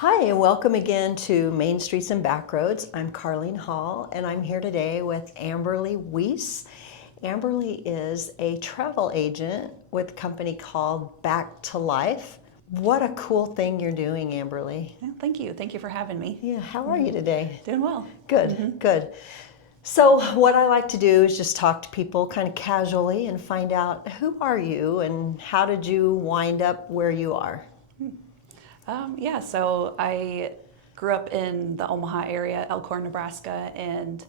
Hi, and welcome again to Main Streets Backroads. I'm Carlene Hall, and I'm here today with Amberly Weiss. Amberly is a travel agent with a company called Back to Life. What a cool thing you're doing, Amberly. Yeah, thank you. Thank you for having me. Yeah, how are you today? Doing well. Good, good. So what I like to do is just talk to people kind of casually and find out who are you and how did you wind up where you are? So I grew up in the Omaha area, Elkhorn, Nebraska, and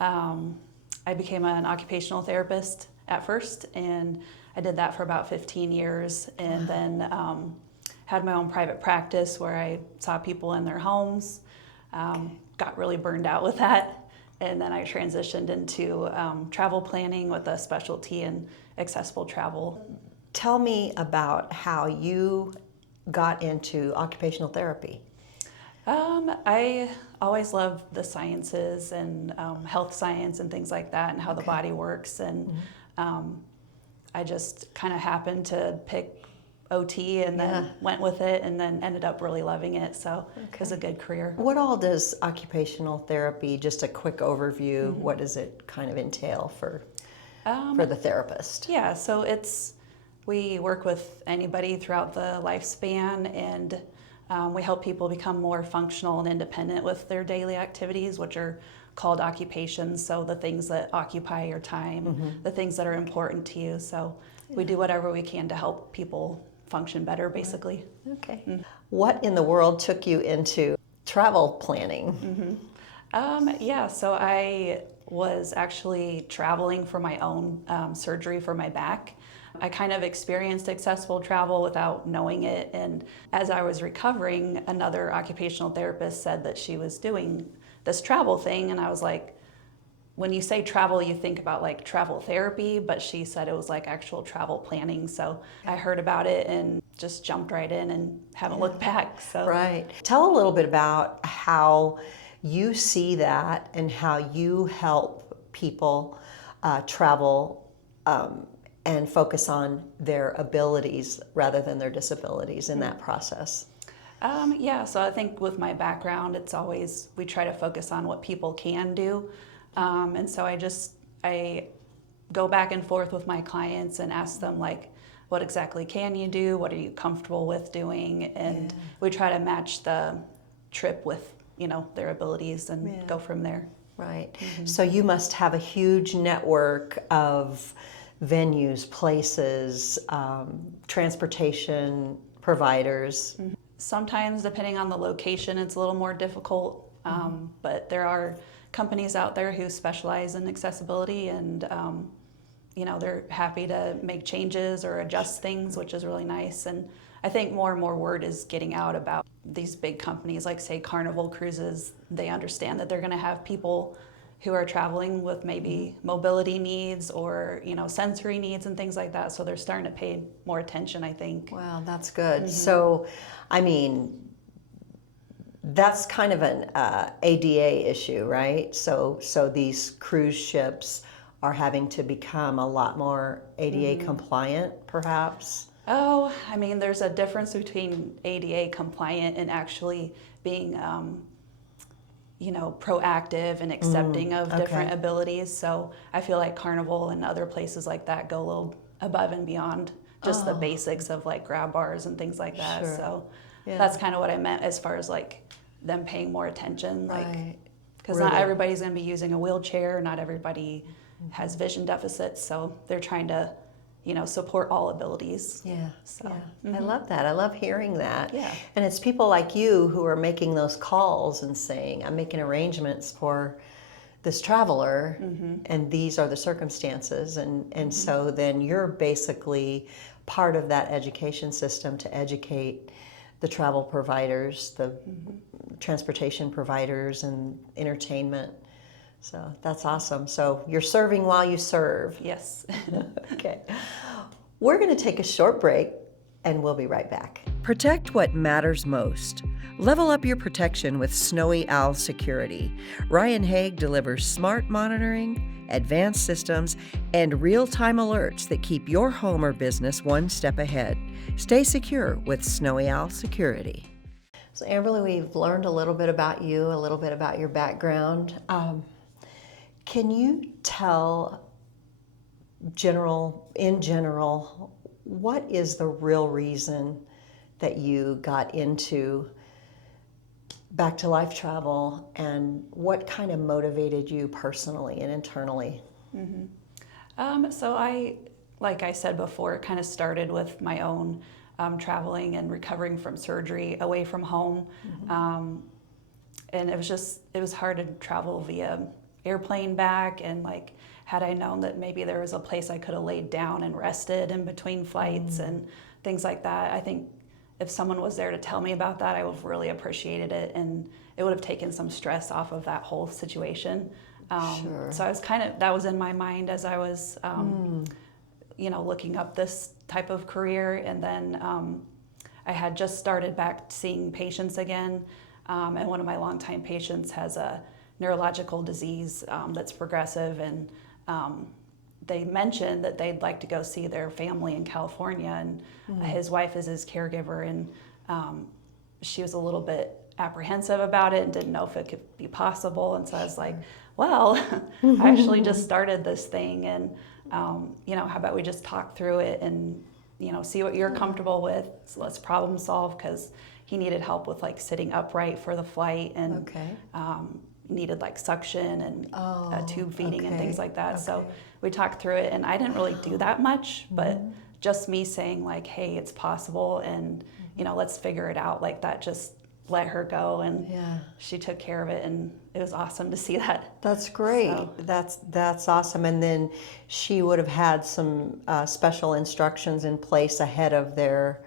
I became an occupational therapist at first, and I did that for about 15 years, and then had my own private practice where I saw people in their homes, got really burned out with that, and then I transitioned into travel planning with a specialty in accessible travel. Tell me about how you got into occupational therapy. I always loved the sciences and health science and things like that and how the body works. And I just kind of happened to pick OT and then went with it and then ended up really loving it. So it was a good career. What all does occupational therapy, just a quick overview, what does it kind of entail for the therapist? Yeah, so we work with anybody throughout the lifespan, and we help people become more functional and independent with their daily activities, which are called occupations. So the things that occupy your time, the things that are important to you. So we do whatever we can to help people function better, basically. Okay. What in the world took you into travel planning? So I was actually traveling for my own surgery for my back. I kind of experienced accessible travel without knowing it, and as I was recovering, another occupational therapist said that she was doing this travel thing, and I was like, when you say travel, you think about like travel therapy, but she said it was like actual travel planning. So I heard about it and just jumped right in and haven't looked back. So Right. Tell a little bit about how you see that and how you help people travel and focus on their abilities rather than their disabilities in that process. So I think with my background, it's always, we try to focus on what people can do. And so I go back and forth with my clients and ask them like, what exactly can you do? What are you comfortable with doing? And we try to match the trip with, their abilities and go from there. Right. So you must have a huge network of venues, places, transportation providers. Sometimes, depending on the location, it's a little more difficult, but there are companies out there who specialize in accessibility, and they're happy to make changes or adjust things, which is really nice. And I think more and more word is getting out about these big companies, like say Carnival Cruises. They understand that they're going to have people who are traveling with maybe mobility needs or sensory needs and things like that. So they're starting to pay more attention, I think. Wow, that's good. So, I mean, that's kind of an ADA issue, right? So these cruise ships are having to become a lot more ADA compliant, perhaps? Oh, I mean, there's a difference between ADA compliant and actually being proactive and accepting of different abilities. So I feel like Carnival and other places like that go a little above and beyond just the basics of like grab bars and things like that. Sure. So that's kind of what I meant as far as like them paying more attention, like because not everybody's going to be using a wheelchair, not everybody has vision deficits, so they're trying to support all abilities. Yeah. So I love that. I love hearing that. Yeah. And it's people like you who are making those calls and saying, I'm making arrangements for this traveler and these are the circumstances. And so then you're basically part of that education system to educate the travel providers, the transportation providers and entertainment. So that's awesome. So you're serving while you serve. Yes. Okay. We're going to take a short break and we'll be right back. Protect what matters most. Level up your protection with Snowy Owl Security. Ryan Haig delivers smart monitoring, advanced systems, and real-time alerts that keep your home or business one step ahead. Stay secure with Snowy Owl Security. So Amberly, we've learned a little bit about you, a little bit about your background. Can you tell in general, what is the real reason that you got into back to life travel, and what kind of motivated you personally and internally? So like I said before, it kind of started with my own traveling and recovering from surgery away from home. And it was hard to travel via airplane back, and like, had I known that maybe there was a place I could have laid down and rested in between flights and things like that, I think if someone was there to tell me about that, I would have really appreciated it, and it would have taken some stress off of that whole situation. Sure. So I was that was in my mind as I was, looking up this type of career. And then I had just started back seeing patients again, and one of my longtime patients has a neurological disease that's progressive, and they mentioned that they'd like to go see their family in California, and his wife is his caregiver, and she was a little bit apprehensive about it and didn't know if it could be possible. And so I was like, well, I actually just started this thing, and how about we just talk through it and see what you're comfortable with. So let's problem solve, because he needed help with like sitting upright for the flight, and needed like suction and tube feeding and things like that. So we talked through it, and I didn't really do that much, but just me saying like, hey, it's possible, and let's figure it out, like that just let her go, and she took care of it, and it was awesome to see that. That's great. So, that's awesome. And then she would have had some special instructions in place ahead of their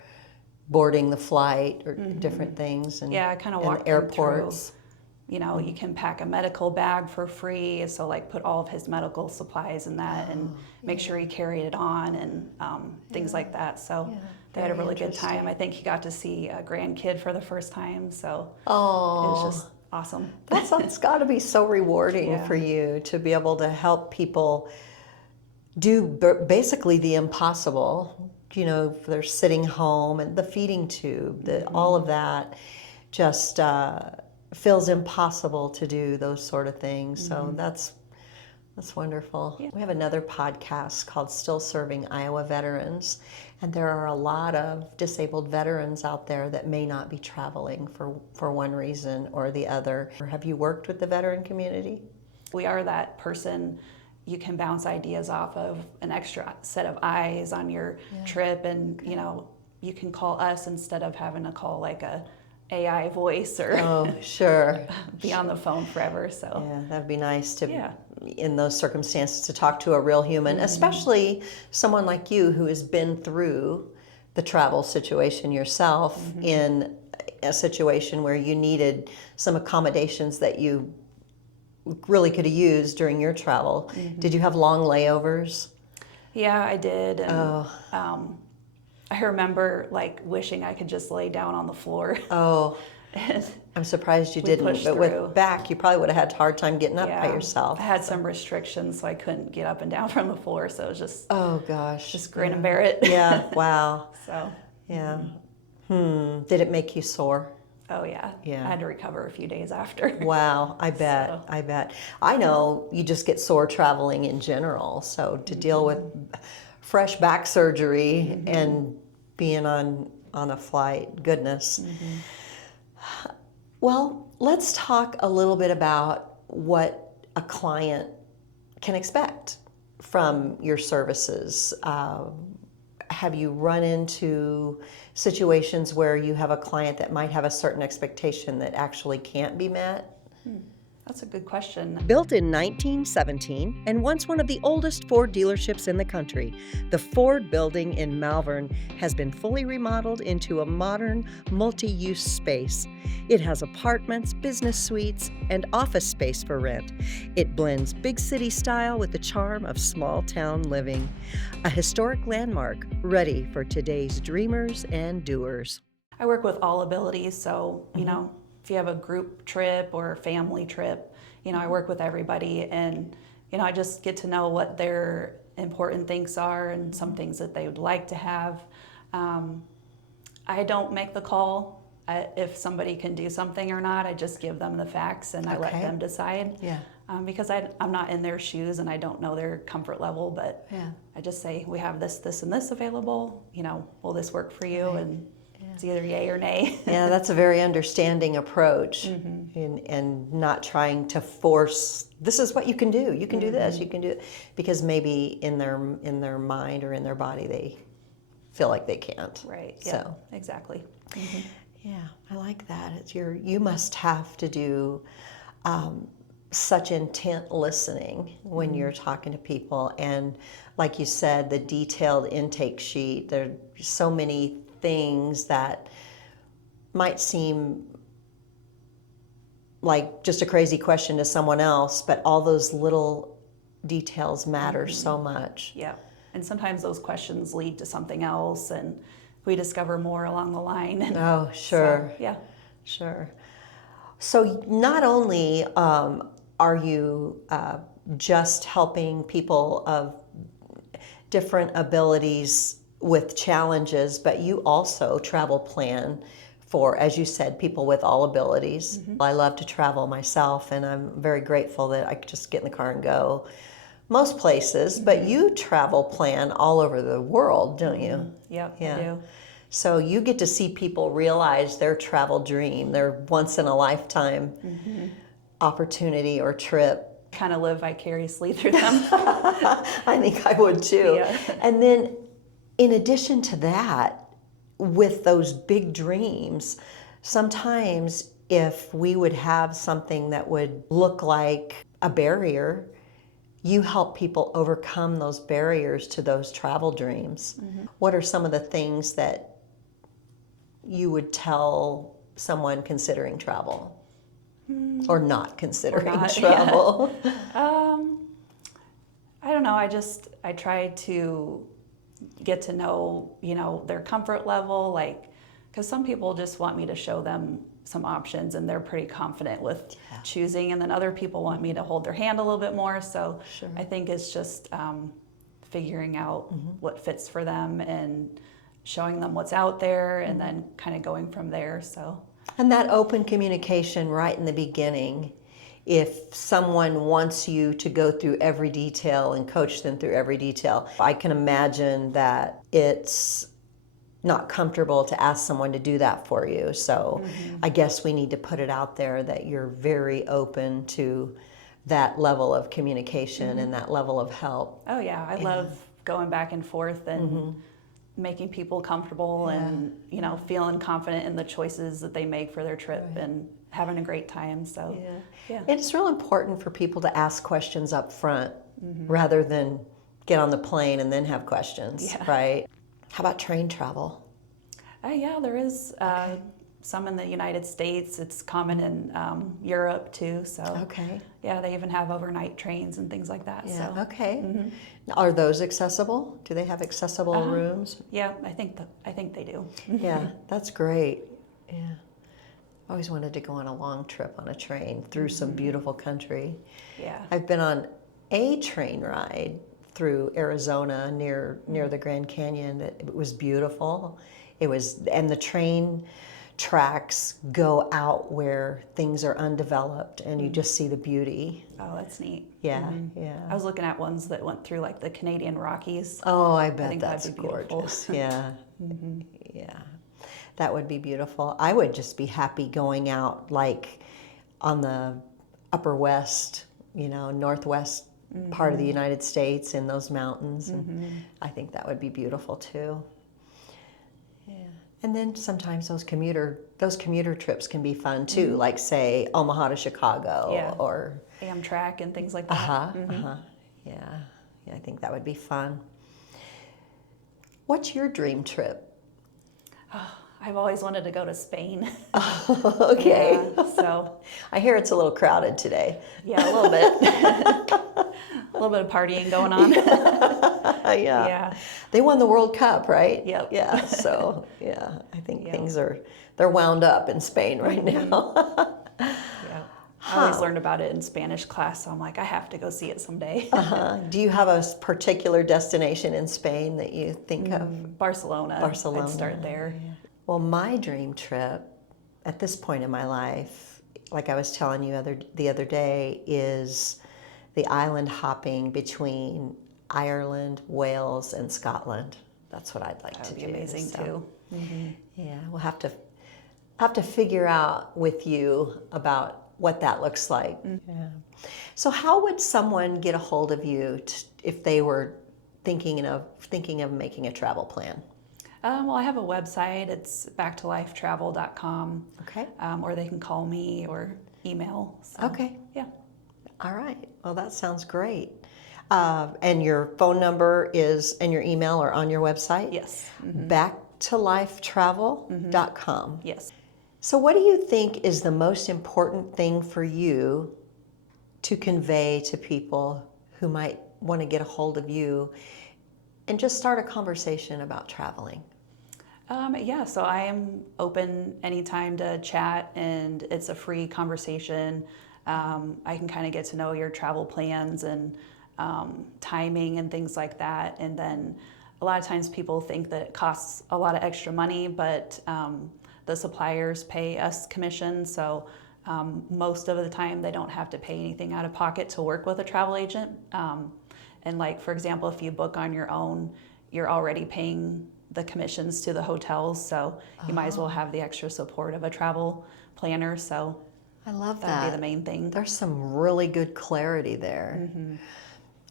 boarding the flight, or different things. And I kind of and walked them airports. through, you can pack a medical bag for free, so like put all of his medical supplies in that, and make sure he carried it on, and things like that. So they had a really good time. I think he got to see a grandkid for the first time, so it was just awesome. That's got to be so rewarding for you to be able to help people do basically the impossible. If they're sitting home, and the feeding tube, all of that just feels impossible to do those sort of things. So that's wonderful. We have another podcast called Still Serving Iowa Veterans, and there are a lot of disabled veterans out there that may not be traveling for one reason or the other. Have you worked with the veteran community? We are that person you can bounce ideas off of, an extra set of eyes on your trip, and you can call us instead of having to call like a AI voice or sure, be on the phone forever. So that'd be nice to in those circumstances to talk to a real human, especially someone like you who has been through the travel situation yourself, in a situation where you needed some accommodations that you really could have used during your travel. Did you have long layovers? Yeah, I did. And, I remember like wishing I could just lay down on the floor. I'm surprised you didn't. But with back, you probably would have had a hard time getting up by yourself. I had some restrictions, so I couldn't get up and down from the floor. So it was just just grin and bear it. Wow. So did it make you sore? Oh yeah. I had to recover a few days after. Wow, I bet. I bet. I know you just get sore traveling in general. So to deal with fresh back surgery and being on a flight, goodness. Well, let's talk a little bit about what a client can expect from your services. Have you run into situations where you have a client that might have a certain expectation that actually can't be met? That's a good question. Built in 1917 and once one of the oldest Ford dealerships in the country, the Ford building in Malvern has been fully remodeled into a modern, multi-use space. It has apartments, business suites, and office space for rent. It blends big city style with the charm of small town living. A historic landmark ready for today's dreamers and doers. I work with all abilities, so, if you have a group trip or a family trip, I work with everybody, and, I just get to know what their important things are and some things that they would like to have. I don't make the call. if somebody can do something or not, I just give them the facts and I let Okay. them decide. Yeah. Because I'm not in their shoes and I don't know their comfort level, but Yeah. I just say, we have this, this, and this available. Will this work for you? Right. And it's either yay or nay. Yeah, that's a very understanding approach, and not trying to force. This is what you can do. You can do this. You can do it, because maybe in their mind or in their body they feel like they can't. Right. Yeah. So Exactly. yeah, I like that. You must have to do such intent listening when you're talking to people, and like you said, the detailed intake sheet. There are so many things that might seem like just a crazy question to someone else, but all those little details matter so much. Yeah. And sometimes those questions lead to something else, and we discover more along the line. And Oh, sure. So, yeah. Sure. So not only are you just helping people of different abilities with challenges, but you also travel plan for, as you said, people with all abilities. I love to travel myself, and I'm very grateful that I could just get in the car and go most places, but you travel plan all over the world, don't you? Yep, Yeah. I do. So you get to see people realize their travel dream, their once in a lifetime opportunity or trip. Kind of live vicariously through them. I think I would too. Yeah. And then in addition to that, with those big dreams, sometimes if we would have something that would look like a barrier, you help people overcome those barriers to those travel dreams. What are some of the things that you would tell someone considering travel? Or not considering not, travel? I don't know. I try to get to know, their comfort level, because some people just want me to show them some options and they're pretty confident with choosing, and then other people want me to hold their hand a little bit more. So Sure. I think it's just figuring out what fits for them and showing them what's out there, and then kind of going from there. So. And that open communication right in the beginning. If someone wants you to go through every detail and coach them through every detail, I can imagine that it's not comfortable to ask someone to do that for you. So I guess we need to put it out there that you're very open to that level of communication and that level of help. Oh yeah, I love going back and forth and making people comfortable and feeling confident in the choices that they make for their trip and having a great time. So yeah. It's real important for people to ask questions up front rather than get on the plane and then have questions, right? How about train travel? Yeah, there is some in the United States. It's common in Europe too. So yeah, they even have overnight trains and things like that. Yeah. So Okay. Are those accessible? Do they have accessible rooms? yeah, I think they do. Yeah, that's great. Yeah. I always wanted to go on a long trip on a train through some beautiful country. Yeah. I've been on a train ride through Arizona near the Grand Canyon. It was beautiful. And the train tracks go out where things are undeveloped, and you just see the beauty. Oh, that's neat. Yeah, I yeah. was looking at ones that went through the Canadian Rockies. Oh, I bet think that's that'd be beautiful. gorgeous. Yeah, yeah. That would be beautiful. I would just be happy going out on the upper west, northwest part of the United States in those mountains. And I think that would be beautiful too. Yeah. And then sometimes those commuter trips can be fun too, like say Omaha to Chicago or Amtrak and things like that. Yeah, I think that would be fun. What's your dream trip? I've always wanted to go to Spain. Okay. Yeah, so I hear it's a little crowded today. yeah, a little bit. A little bit of partying going on. Yeah. They won the World Cup, right? Yep. Yeah. So I think they're wound up in Spain right now. Yeah. I always learned about it in Spanish class, so I'm like, I have to go see it someday. Do you have a particular destination in Spain that you think of? Barcelona. Barcelona. I'd start there. Well, my dream trip at this point in my life, like I was telling you the other day, is the island hopping between Ireland, Wales, and Scotland. That's what I'd like That to would do. be amazing So, too. yeah, we'll have to figure out with you about what that looks like. Yeah. So how would someone get a hold of you if they were thinking of making a travel plan? Well, I have a website. It's backtolifetravel.com. Okay. Or they can call me or email. So, Okay. Yeah. All right. Well, that sounds great. And your phone number and your email are on your website? Yes. Backtolifetravel.com. Yes. So what do you think is the most important thing for you to convey to people who might want to get a hold of you and just start a conversation about traveling? Yeah, so I am open anytime to chat, and it's a free conversation. I can kind of get to know your travel plans and timing and things like that. And then a lot of times people think that it costs a lot of extra money, but the suppliers pay us commission. So most of the time they don't have to pay anything out of pocket to work with a travel agent. And like, for example, if you book on your own, you're already paying the commissions to the hotels. So you might as well have the extra support of a travel planner. So I love that would be the main thing. There's some really good clarity there.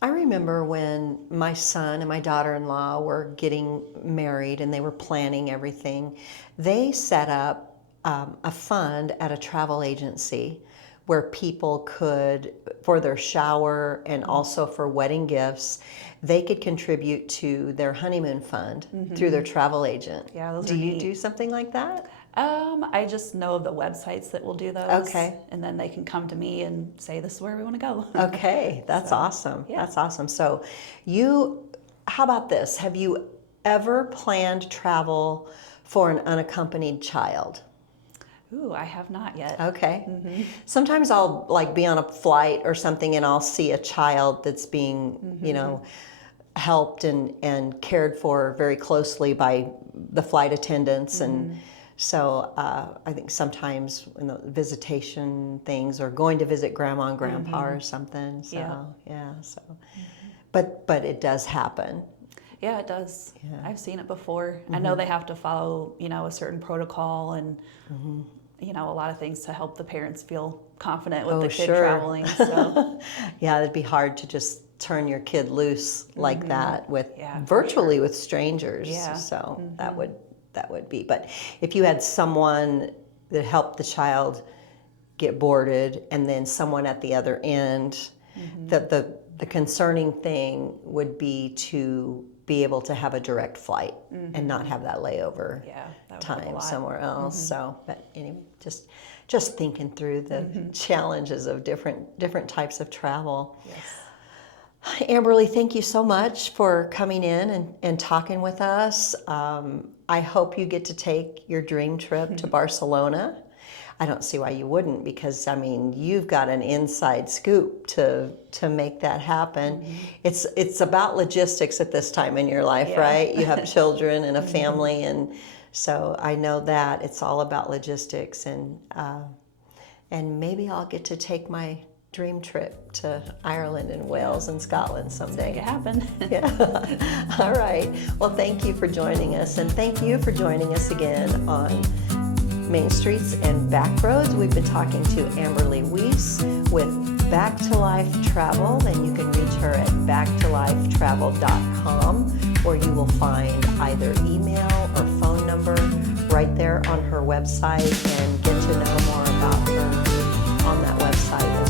I remember when my son and my daughter-in-law were getting married and they were planning everything, they set up a fund at a travel agency where people could, for their shower and also for wedding gifts, they could contribute to their honeymoon fund through their travel agent. Yeah, those do are you neat. do something like that? I just know of the websites that will do those. Okay. And then they can come to me and say, this is where we want to go. Okay, that's awesome. yeah. That's awesome. So how about this? Have you ever planned travel for an unaccompanied child? Ooh, I have not yet. Okay. Sometimes I'll be on a flight or something and I'll see a child that's being, helped and cared for very closely by the flight attendants. And so I think sometimes in the visitation things or going to visit grandma and grandpa or something. So, so, but it does happen. Yeah, it does. Yeah. I've seen it before. I know they have to follow, a certain protocol and, a lot of things to help the parents feel confident with the kid traveling. So. Yeah, it'd be hard to just turn your kid loose like that with virtually with strangers. Yeah. So that would be. But if you had someone that helped the child get boarded and then someone at the other end, the concerning thing would be to be able to have a direct flight and not have that layover that would help a time lot. somewhere else. So, but anyway, just thinking through the challenges of different types of travel. Yes. Amberly, thank you so much for coming in and talking with us. I hope you get to take your dream trip to Barcelona. I don't see why you wouldn't, because you've got an inside scoop to make that happen. It's about logistics at this time in your life, right? You have children and a family, and so I know that it's all about logistics. And maybe I'll get to take my dream trip to Ireland and Wales and Scotland someday. Make it happen. Yeah. All right. Well, thank you for joining us, and thank you for joining us again on Main Streets and Backroads. We've been talking to Amberly Weiss with Back to Life Travel, and you can reach her at backtolifetravel.com, where you will find either email or phone number right there on her website, and get to know more about her on that website